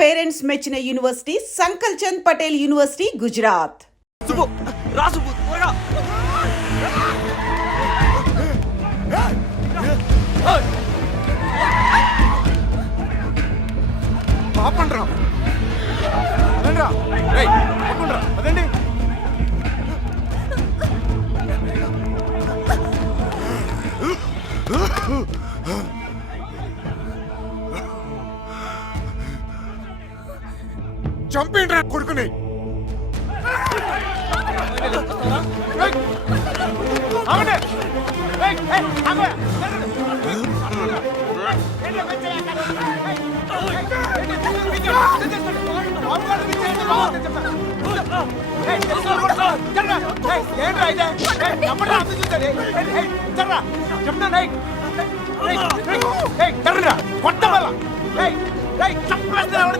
Parents మెచ్చిన university సంకల్ Chand Patel university Gujarat. చంపేంట్రా కొడుకుని.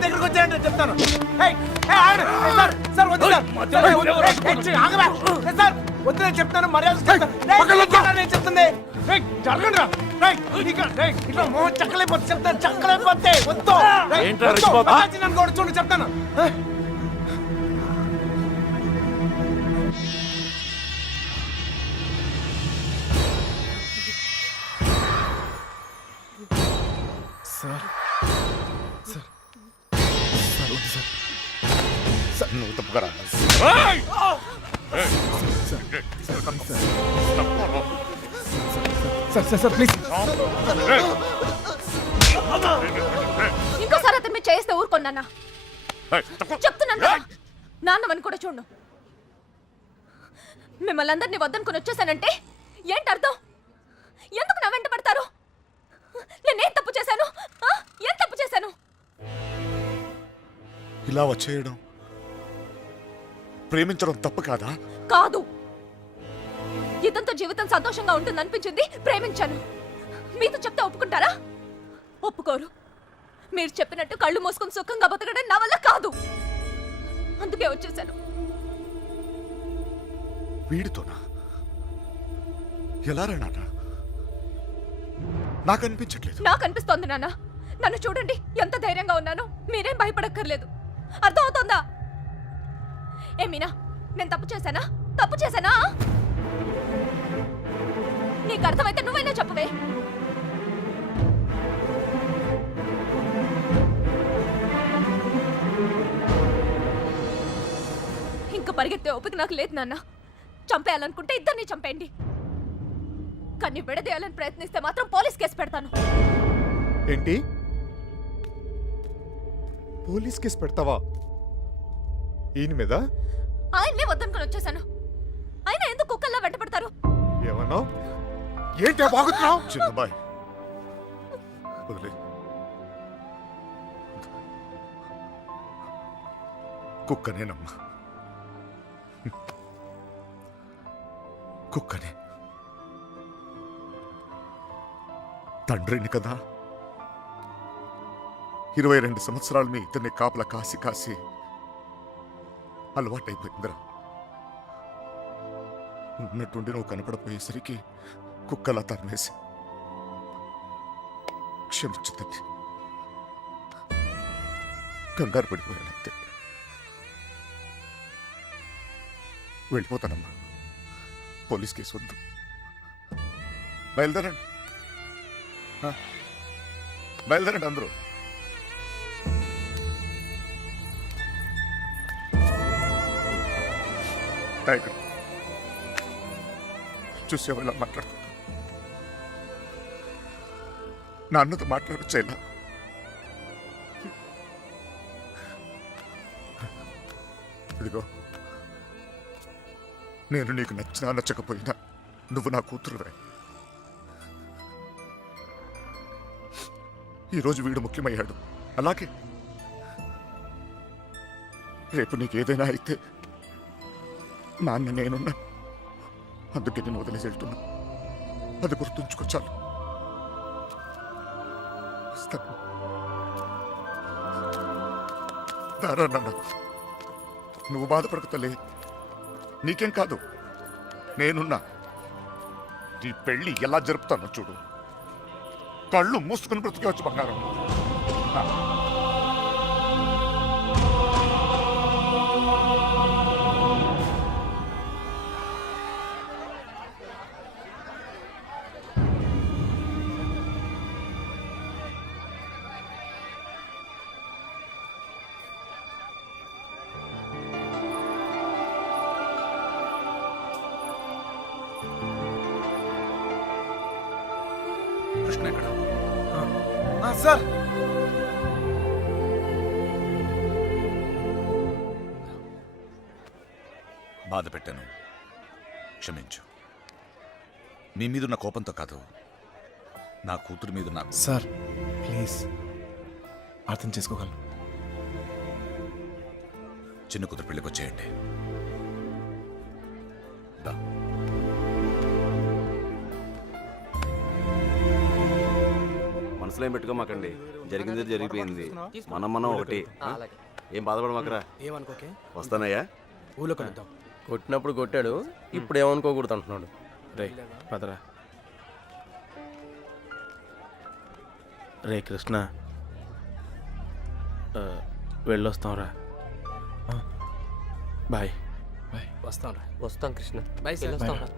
దగ్గరకు వచ్చాయంటే చెప్తాను. వద్దు చెప్తాను, మర్యాద చెప్తుంది. ఇట్లా మో చక్కలైపోతే చెప్తాను, చక్కలైపోతే వద్దు నన్ను కూడా చూడు చెప్తాను. నువ్వు తప్పుకరా. ఇంకోసారి అతను మీరు చేస్తే ఊరుకోన్నా చెప్తున్నాను కదా. నాన్నమని కూడా చూడు. మిమ్మల్ని అందరినీ వద్దనుకుని వచ్చేసానంటే ఏంటి అర్థం? ఎందుకు నా వెంట పడతారు? నేనేం తప్పు చేశాను? ఏం తప్పు చేశాను? ఇలా వచ్చేయడం, ప్రేమించడం తప్పు కాదా? కాదు. ఇదంతా జీవితం సంతోషంగా ఉంటుంది అనిపించింది, ప్రేమించాను. మీతో చెప్తే ఒప్పుకుంటారా? ఒప్పుకోరు. మీరు చెప్పినట్టు కళ్ళు మూసుకొని సుఖంగా బతకడం నా వల్ల కాదు. అందుకే వచ్చేసాను. వీడితోనా? ఎలా రా నాన్న? నాకు అనిపించట్లేదు. నాకు అనిపిస్తోంది నాన్న. నన్ను చూడండి, ఎంత ధైర్యంగా ఉన్నాను. మీరేం భయపడక్కర్లేదు. అర్థం అవుతోందా? మీనా, నేను తప్పు చేశానా? తప్పు చేశానా? నీకు అర్థమైతే నువ్వైనా చెప్పవే. ఇంకా పరిగెత్తే ఓపిక నాకు లేదు నాన్న. చంపేయాలనుకుంటే ఇద్దరిని చంపేయండి. కానీ విడదీయాలని ప్రయత్నిస్తే మాత్రం పోలీస్ కేసు పెడతాను. ఏంటి? పోలీస్ కేసు పెడతావా? ఈయన మీద? ఆయన్నే వద్దనుకుని వచ్చేసాను. ఆయన ఎందుకు కుక్కల్లా వెంట పడతారు? ఏమన్నా? ఏంటి బాగుతున్నావు? చిన్నబాయ్ వదిలే. కుక్కనేనమ్మా, కుక్కనే. తండ్రిని కదా, 22 సంవత్సరాలు మీ ఇతన్ని కాపలా కాసి కాసి అలవాటైపోయిందిరా. ఉన్నట్టుండి నువ్వు కనపడపోయేసరికి కుక్కలా తరిమేసి క్షమించుతండి. కంగారు పడిపోయానంతే. వెళ్ళిపోతానమ్మా. పోలీస్ కేసు వద్దు. బయలుదేరండి, బయలుదేరండి అందరూ. టైగర్ చూసేవా ఇలా మాట్లాడుతున్నా? నాన్నతో మాట్లాడొచ్చేలా. ఇదిగో, నేను నీకు నచ్చినా నచ్చకపోయినా నువ్వు నా కూతురువే. ఈరోజు వీడు ముఖ్యమయ్యాడు, అలాగే రేపు నీకు ఏదైనా అయితే నాన్న నేనున్నా. అందుకే నేను వదిలేసి వెళ్తున్నా. అది గుర్తుంచుకో చాలు. దారా నాన్న, నువ్వు బాధపడకతలే. నీకేం కాదు, నేనున్నా. నీ పెళ్ళి ఎలా జరుపుతానో చూడు. కళ్ళు మూసుకుని బ్రతికేవచ్చు బంగారం. సార్. బాధ పెట్టాను, క్షమించు. మీ మీదున్న కోపంతో కాదు, నా కూతురు మీద నాకు. సార్ ప్లీజ్ అర్థం చేసుకోగలను. చిన్న కూతురు పెళ్ళికి వచ్చేయండి. దా. మనసులో ఏం పెట్టుకోమాకండి, జరిగింది జరిగిపోయింది. మనం ఒకటి. ఏం బాధపడమాకరా. ఏమనుకోకే, వస్తానయ్యా. ఊళ్ళో కలుద్దాం. కొట్టినప్పుడు కొట్టాడు, ఇప్పుడు ఏమనుకోకూడదు అంటున్నాడు. రే పదరా. రే కృష్ణ, వెళ్ళొస్తాంరా. బాయ్. వస్తాం రా. వస్తాం కృష్ణ. Bye sir. వస్తాం రా.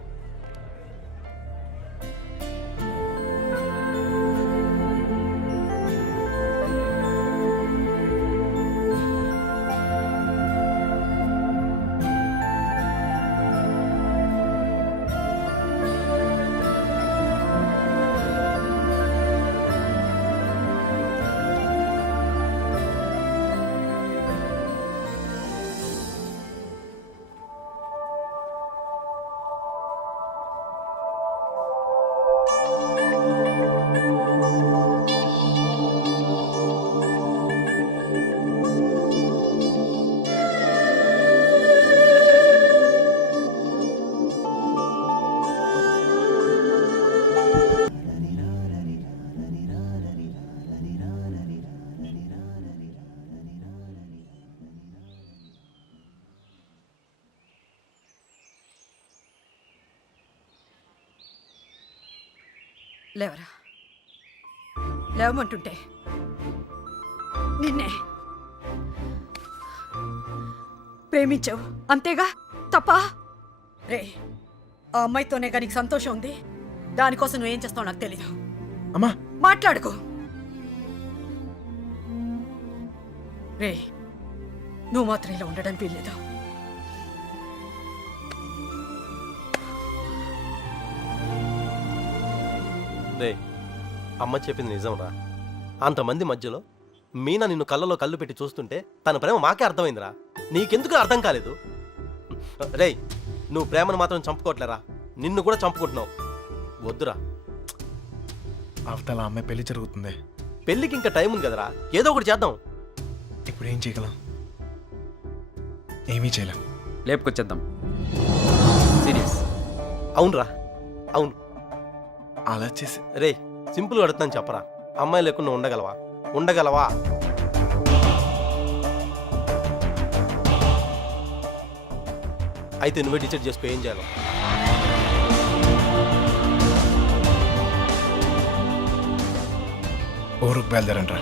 లేవరా, లేవమంటుంటే నిన్నే ప్రేమించావు అంతేగా, తప్ప? రే, ఆ అమ్మాయితోనే కానీ నీకు సంతోషం ఉంది. దానికోసం నువ్వేం చేస్తావు నాకు తెలీదు. అమ్మా మాట్లాడుకో. రే, నువ్వు మాత్రం ఇలా ఉండడానికి వీల్లేదు. రే, అమ్మ చెప్పింది నిజంరా. అంతమంది మధ్యలో మీనా నిన్ను కళ్ళలో కళ్ళు పెట్టి చూస్తుంటే తన ప్రేమ మాకే అర్థమైందిరా. నీకెందుకు అర్థం కాలేదు? రేయ్, నువ్వు ప్రేమను మాత్రం చంపుకోవట్లేరా, నిన్ను కూడా చంపుకుంటున్నావు. వద్దురా. అవతల అమ్మాయి పెళ్లి జరుగుతుంది. పెళ్ళికి ఇంకా టైం ఉంది కదరా, ఏదో ఒకటి చేద్దాం. ఇప్పుడు ఏం చేయగలం? ఏమీ చేయలేం. లేపుకొచ్చేద్దాం. సీరియస్. అవునరా, అవును. అలా చేసి రే, సింపుల్గా అడుగుతాను చెప్పరా, అమ్మాయి లేకుండా ఉండగలవా? ఉండగలవా? అయితే నువ్వే డిసైడ్ చేసుకో ఏం చేయాలో. ఊరుకు బయలుదేరంట్రా.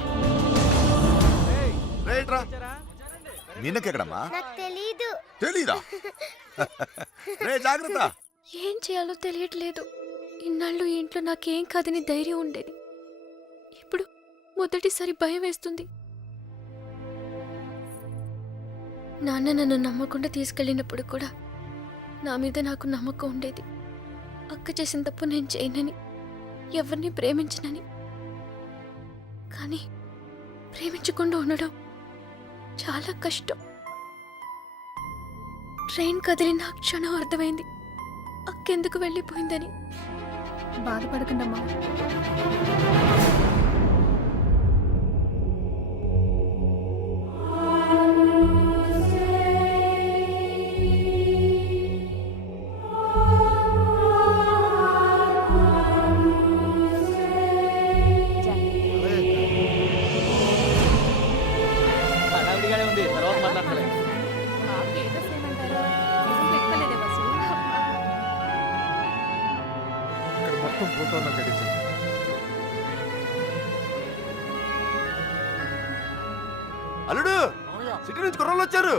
మీనకెక్కడమ్మా? తెలీదు. తెలీదా? రే జాగ్రత్త. ఏం చేయాలో తెలియట్లేదు. ఇన్నాళ్ళు ఈ ఇంట్లో నాకేం కాదని ధైర్యం ఉండేది. ఇప్పుడు మొదటిసారి భయం వేస్తుంది. నాన్న నన్ను నమ్మకుండా తీసుకెళ్ళినప్పుడు కూడా నా మీద నాకు నమ్మకం ఉండేది. అక్క చేసిన తప్పు నేను చేయనని, ఎవరిని ప్రేమించనని. కానీ ప్రేమించకుండా ఉండడం చాలా కష్టం. ట్రైన్ కదిలిన క్షణం అర్థమైంది అక్కెందుకు వెళ్ళిపోయిందని. బాధపడకండమ్మా. ఇక్కడ మొత్తం ఫోటోలో గడిచింది. అల్లుడు, సిటీ నుంచి కుర్రోళ్ళు వచ్చారు.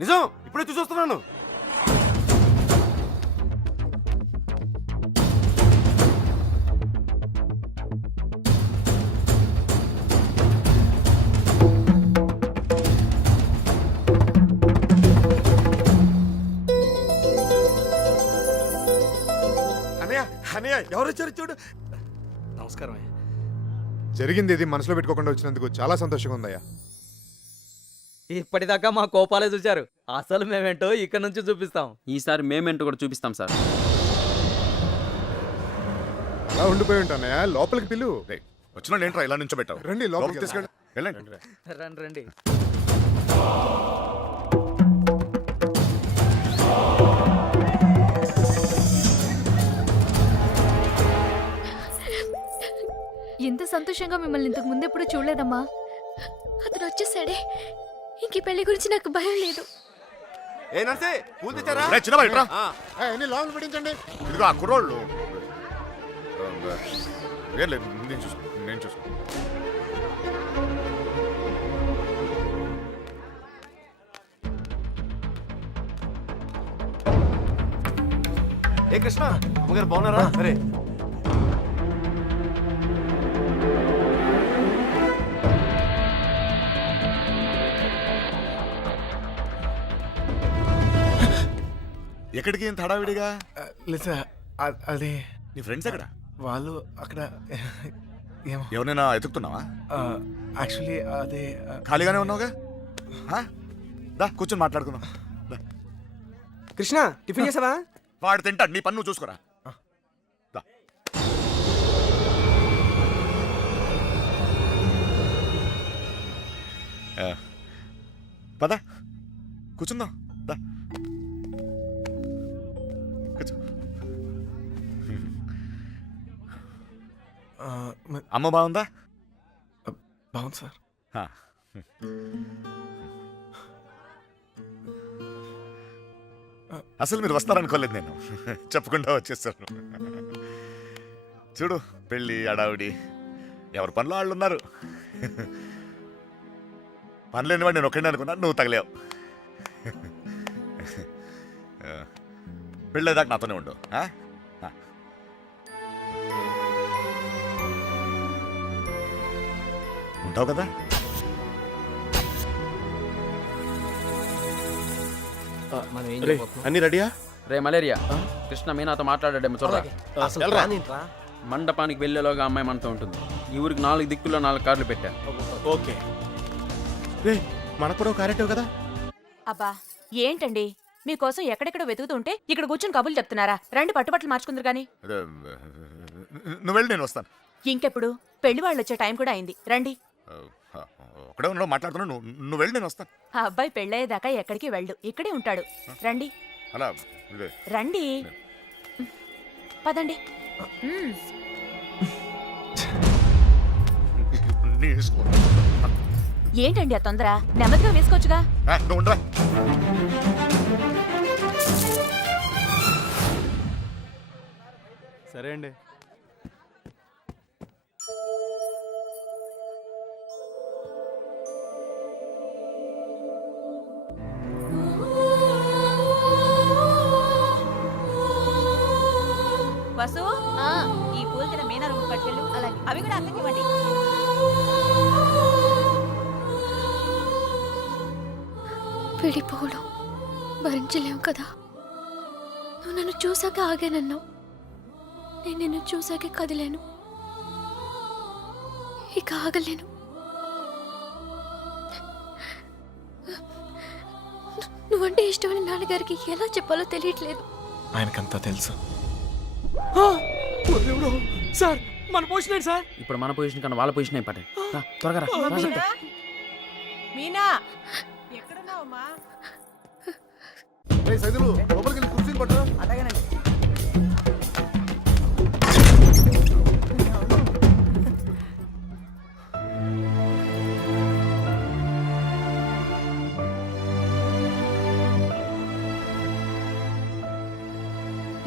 నిజం, ఇప్పుడే చూసొస్తున్నాను. అనయ్య, అనయ్య, ఎవరు వచ్చారు చూడు. నమస్కారం. జరిగింది ఇది మనసులో పెట్టుకోకుండా వచ్చినందుకు చాలా సంతోషంగా ఉందయ్యా. ఇప్పటిదాకా మా కోపాలే చూశారు, అసలు మేమేంటో ఇక్కడ నుంచి చూపిస్తాం. ఈసారి మేమేంటో కూడా చూపిస్తాం సార్. అలా ఉండిపోయి ఉంటానయ్యా, లోపలికి పిలు. వచ్చిన ఏంట్రా ఇలా నుంచో పెట్టావు? రండి లోపలికి తీసుకెళ్ళి వెళ్ళండి. రండి రండి. ఎంత సంతోషంగా మిమ్మల్ని ఇంతకు ముందు ఎప్పుడు చూడలేదమ్మా. అతను వచ్చేసాడే, ఇంక ఈ పెళ్లి గురించి నాకు భయం లేదు. ఏ నర్సే పూలు తెచ్చారా? రేయ్, చిన్నబాయ్, ఇట్రా. అన్ని లోపల పెట్టించండి. ఇదిగో ఆ కుర్రోళ్ళు ఏం లేదు, నేను చూసుకో. ఏ కృష్ణ అమ్మగారు బాగున్నారా? సరే ఎక్కడికి ఇంత హడావిడిగా? లేదు సార్, అది నీ ఫ్రెండ్స్ ఎక్కడ? వాళ్ళు అక్కడ ఏమో ఎవరైనా ఎతుకుతున్నావా? యాక్చువల్లీ అదే ఖాళీగానే ఉన్నావుగా, దా కూర్చొని మాట్లాడుకుందాం. దా. కృష్ణ టిఫిన్ చేసావా? వాడు తింటాడు, నీ పన్ను నువ్వు చూసుకోరా. దా. పద కూర్చుందాం. దా కూర్చో. అమ్మ బాగుందా? బాగుంది సార్. హా. అసలు మీరు వస్తారనుకోలేదు నేను, చెప్పకుండా వచ్చేసాను. చూడు, పెళ్ళి అడావిడి, ఎవరి పనిలో వాళ్ళు ఉన్నారు. పని లేనివాడు నేను ఒక్కడే అనుకున్నా, నువ్వు తగలేవు. పెళ్ళేదాకా నాతోనే ఉండు. ఉంటావు కదా? అన్ని రెడీయా? రే మలేరియా, కృష్ణ మీనాతో మాట్లాడాడేమో చూడరా. అసలు ప్లాన్ ఏంట్రా? మండపానికి వెళ్ళేలోగా అమ్మాయి మనతో ఉంటుంది. ఈ ఊరికి 4 దిక్కుల్లో 4 కార్లు పెట్టా. ఓకే. రే మనకు కూడా క్యారెక్టర్ కదా? అబ్బా ఏంటండి, మీకోసం ఎక్కడెక్కడ వెతుకుతుంటే ఇక్కడ కూర్చొని కబుర్లు చెప్తున్నారా? రండి పట్టుబట్టలు మార్చుకుందరు గాని. నువ్వు వెళ్ళి నేను వస్తాను. ఇంకెప్పుడు? పెళ్లి వాళ్ళు వచ్చే టైం కూడా అయింది, రండి. ఒకడే ఉన్నావు, మాట్లాడుతున్నా. నువ్వు వెళ్ళి నేను వస్తాను. ఆ అబ్బాయి పెళ్ళయ్యేదాకా ఎక్కడికి వెళ్ళు, ఇక్కడే ఉంటాడు. రండి అలా ఇదే. రండి, పదండి. నీ ఇష్టం. ఏంటండి ఆ తొందర? నెమ్మదిగా వేసుకోవచ్చుగా. నువ్వు ఉండరా. సరే అండి. వసు, ఈ పూలు తిన మీనా రూమ్ పట్టుకెళ్ళు. అలాగే, అవి కూడా అక్కకి ఇవ్వండి. విడిపోవడం భరించలేవు కదా. నువ్వు నన్ను చూసాక ఆగానన్నావు, నేను నిన్ను చూసాకే కదిలేను. ఇక ఆగలేను. నువ్వంటే ఇష్టమని నాన్నగారికి ఎలా చెప్పాలో తెలియట్లేదు. ఆయనకంతా తెలుసు. సార్ మన పొజిషన్ ఏంటి సార్? ఇప్పుడు మన పొజిషన్ కన్నా వాళ్ళ పొజిషన్ అయిపోయింది. త్వరగా రా. మీనా ఎక్కడున్నావమ్మా? సైదులు లోపలికి వెళ్ళి కుర్చీలు పట్టరా. అలాగేనండి.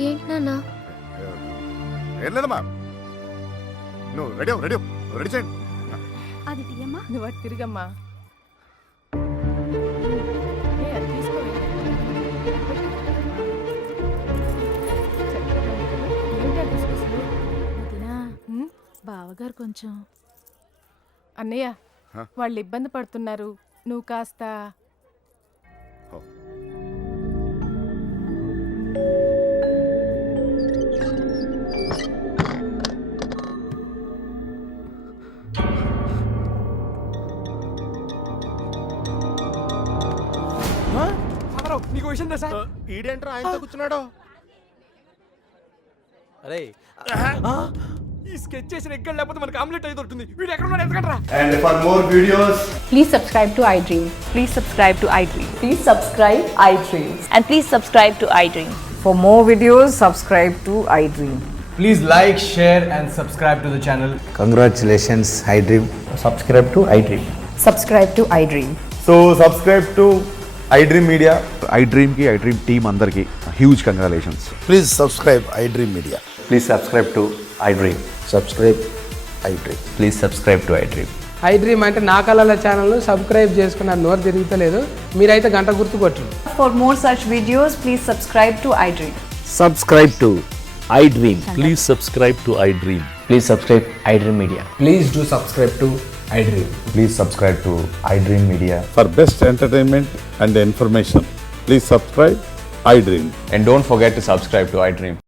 ఏంటి నాన్న? ఏం లేదమ్మా, నువ్వు రెడీ రెడీ చేయండి. అది తీయమ్మా. నువ్వు అటు తిరిగమ్మా. బావగారు కొంచెం అన్నయ్య వాళ్ళు ఇబ్బంది పడుతున్నారు, నువ్వు కాస్త. మాస్టర్ నీకు విషయం తెలుసా? ఈడేంట్రా ఆయనతో కూర్చున్నాడు? అరే ఈ స్కెచ్ చేసిన ఎక్కడ లేకపోతే మనకి ఆమ్లెట్ అయి దొరుకుతుంది. వీడు ఎక్కడ ఉన్నాడు ఎందుకంటారా? And for more videos please subscribe to iDream. Please subscribe to iDream. Please subscribe iDream. And please subscribe to iDream. For more videos, subscribe to iDream. Please like share and subscribe to the channel. Congratulations iDream. Subscribe to iDream. Subscribe to iDream. So subscribe to iDream media. iDream కి iDream team అందరికి huge congratulations. Please subscribe iDream media. Please subscribe to iDream. Subscribe iDream. Please subscribe to iDream. iDream అంటే నా కళల channel subscribe చేసుకున్న నోరు తిరుగుతలేదు. మీరైతే గంట గుర్తు కొట్టండి. For more such videos, please subscribe to iDream. Subscribe to iDream. Please subscribe to iDream. Please subscribe iDream media. Please do subscribe to iDream. Please subscribe to iDream media. For best entertainment and information please subscribe iDream. And don't forget to subscribe to iDream.